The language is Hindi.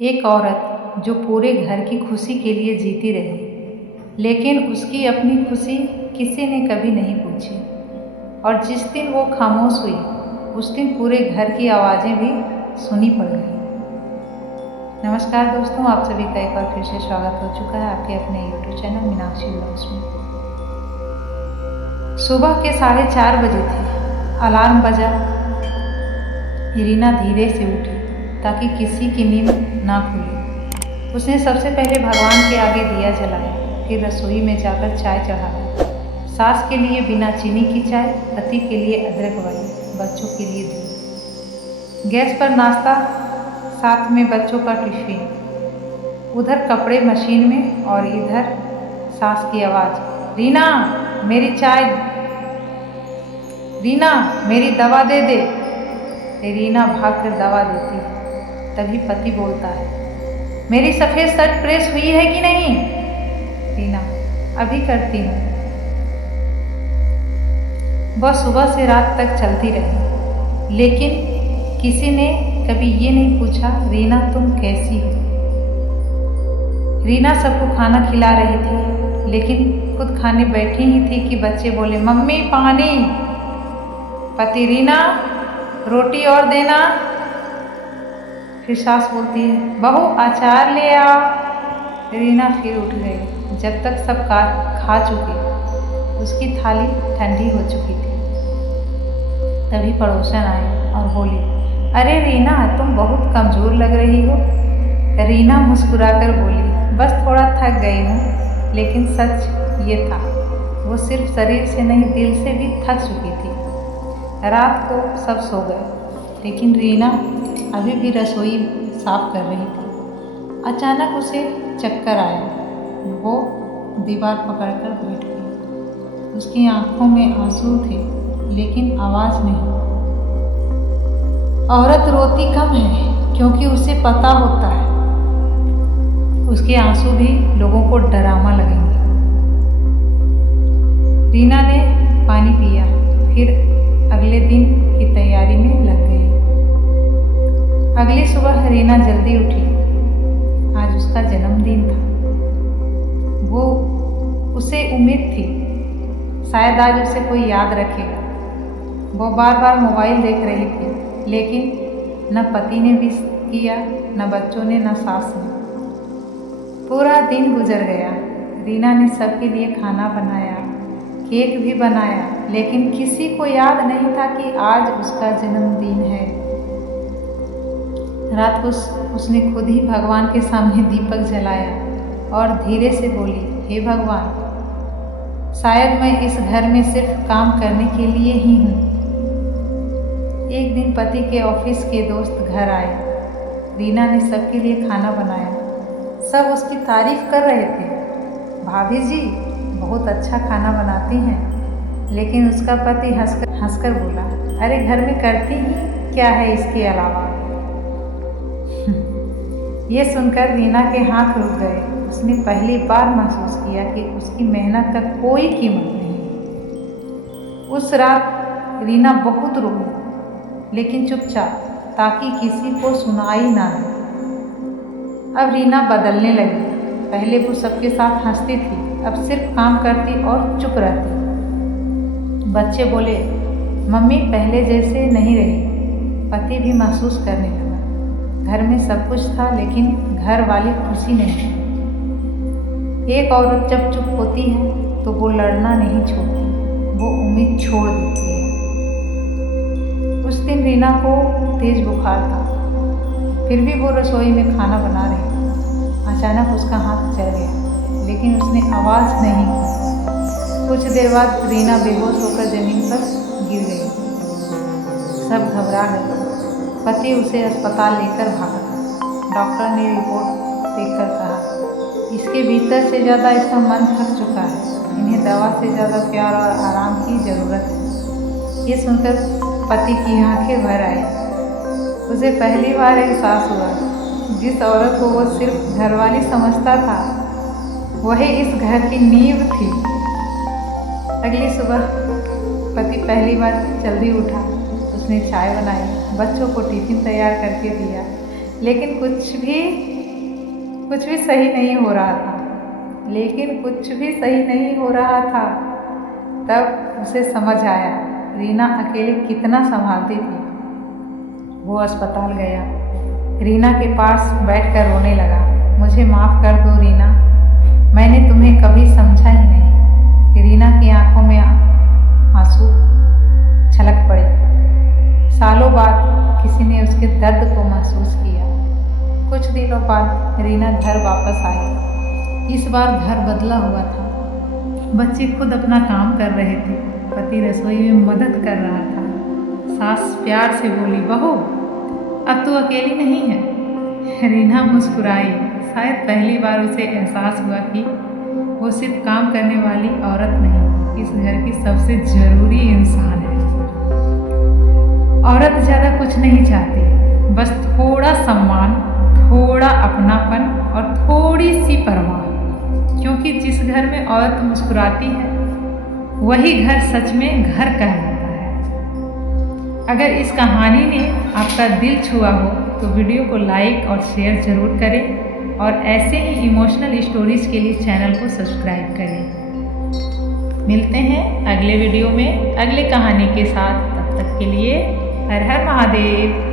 एक औरत जो पूरे घर की खुशी के लिए जीती रही, लेकिन उसकी अपनी खुशी किसी ने कभी नहीं पूछी। और जिस दिन वो खामोश हुई, उस दिन पूरे घर की आवाज़ें भी सुनी पड़ गई। नमस्कार दोस्तों, आप सभी का एक बार फिर से स्वागत हो चुका है आपके अपने YouTube चैनल मीनाक्षी व्लॉग्स में। सुबह के 4:30 बजे थे। अलार्म बजा। इरीना धीरे से उठी ताकि किसी की नींद ना खुले। उसने सबसे पहले भगवान के आगे दिया जलाया, फिर रसोई में जाकर चाय चढ़ाई। सास के लिए बिना चीनी की चाय, पति के लिए अदरक वाली, बच्चों के लिए दूध। गैस पर नाश्ता, साथ में बच्चों का टिफिन। उधर कपड़े मशीन में और इधर सास की आवाज़, रीना मेरी चाय, रीना मेरी दवा दे दे। रीना भागकर दवा देती है। तभी पति बोलता है, मेरी सफ़ेद शर्ट प्रेस हुई है कि नहीं? रीना, अभी करती हूँ। वह सुबह से रात तक चलती रही, लेकिन किसी ने कभी ये नहीं पूछा, रीना तुम कैसी हो? रीना सबको खाना खिला रही थी, लेकिन खुद खाने बैठी ही थी कि बच्चे बोले, मम्मी पानी। पति, रीना रोटी और देना। फिर सास बोलती है, बहू अचार ले आओ। रीना फिर उठ गई। जब तक सब खा चुके, उसकी थाली ठंडी हो चुकी थी। तभी पड़ोसन आए और बोली, अरे रीना तुम बहुत कमज़ोर लग रही हो। रीना मुस्कुराकर बोली, बस थोड़ा थक गई हूँ। लेकिन सच ये था, वो सिर्फ शरीर से नहीं दिल से भी थक चुकी थी। रात को सब सो गए, लेकिन रीना अभी भी रसोई साफ कर रही थी। अचानक उसे चक्कर आया। वो दीवार पकड़कर बैठ गई। उसकी आंखों में आंसू थे, लेकिन आवाज़ नहीं। औरत रोती कम है क्योंकि उसे पता होता है उसके आंसू भी लोगों को डरावना लगेंगे। रीना ने पानी पिया, फिर अगले दिन की तैयारी में लग गई। अगली सुबह रीना जल्दी उठी। आज उसका जन्मदिन था। उसे उम्मीद थी शायद आज उसे कोई याद रखेगा। वो बार बार मोबाइल देख रही थी, लेकिन न पति ने विश किया, न बच्चों ने, न सास ने। पूरा दिन गुजर गया। रीना ने सबके लिए खाना बनाया, केक भी बनाया, लेकिन किसी को याद नहीं था कि आज उसका जन्मदिन है। रात को उसने खुद ही भगवान के सामने दीपक जलाया और धीरे से बोली, हे भगवान, शायद मैं इस घर में सिर्फ काम करने के लिए ही हूँ। एक दिन पति के ऑफिस के दोस्त घर आए। रीना ने सबके लिए खाना बनाया। सब उसकी तारीफ कर रहे थे। भाभी जी बहुत अच्छा खाना बनाती हैं। लेकिन उसका पति हंसकर बोला, अरे घर में करती ही क्या है इसके अलावा? ये सुनकर रीना के हाथ रुक गए। उसने पहली बार महसूस किया कि उसकी मेहनत का कोई कीमत नहीं। उस रात रीना बहुत रोई, लेकिन चुपचाप, ताकि किसी को सुनाई ना दे। अब रीना बदलने लगी। पहले वो सबके साथ हंसती थी, अब सिर्फ काम करती और चुप रहती। बच्चे बोले, मम्मी पहले जैसे नहीं रही। पति भी महसूस करने लगा, घर में सब कुछ था, लेकिन घर वाली खुशी नहीं थी। एक औरत जब चुप होती है तो वो लड़ना नहीं छोड़ती, वो उम्मीद छोड़ देती है। उस दिन रीना को तेज बुखार था, फिर भी वो रसोई में खाना बना रही थी। अचानक उसका हाथ चल गया, लेकिन उसने आवाज़ नहीं की। कुछ देर बाद रीना बेहोश होकर ज़मीन पर गिर गई। सब घबरा गए। पति उसे अस्पताल लेकर भागा। डॉक्टर ने रिपोर्ट देखकर कहा, इसके भीतर से ज़्यादा इसका मन थक चुका है। इन्हें दवा से ज़्यादा प्यार और आराम की ज़रूरत है। ये सुनकर पति की आंखें भर आई। उसे पहली बार एहसास हुआ, जिस औरत को वो सिर्फ घरवाली समझता था, वही इस घर की नींव थी। अगली सुबह पति पहली बार जल्दी उठा। उसने चाय बनाई, बच्चों को टिफिन तैयार करके दिया। लेकिन कुछ भी सही नहीं हो रहा था। तब उसे समझ आया रीना अकेले कितना संभालती थी। वो अस्पताल गया, रीना के पास बैठकर रोने लगा। मुझे माफ़ कर दो रीना, मैंने तुम्हें कभी समझा ही नहीं। रीना की आंखों में आंसू छलक पड़े। सालों बाद किसी ने उसके दर्द को महसूस किया। कुछ दिनों बाद रीना घर वापस आई। इस बार घर बदला हुआ था। बच्चे खुद अपना काम कर रहे थे, पति रसोई में मदद कर रहा था। सास प्यार से बोली, बहू अब तू अकेली नहीं है। रीना मुस्कुराई। शायद पहली बार उसे एहसास हुआ कि वो सिर्फ काम करने वाली औरत नहीं, इस घर की सबसे ज़रूरी इंसान है। औरत ज़्यादा कुछ नहीं चाहती, बस थोड़ा सम्मान, थोड़ा अपनापन और थोड़ी सी परवाह। क्योंकि जिस घर में औरत मुस्कुराती है वही घर सच में घर कहलाता है। अगर इस कहानी ने आपका दिल छुआ हो तो वीडियो को लाइक और शेयर ज़रूर करें और ऐसे ही इमोशनल स्टोरीज़ के लिए चैनल को सब्सक्राइब करें। मिलते हैं अगले वीडियो में अगले कहानी के साथ। तब तक के लिए हर हर महादेव।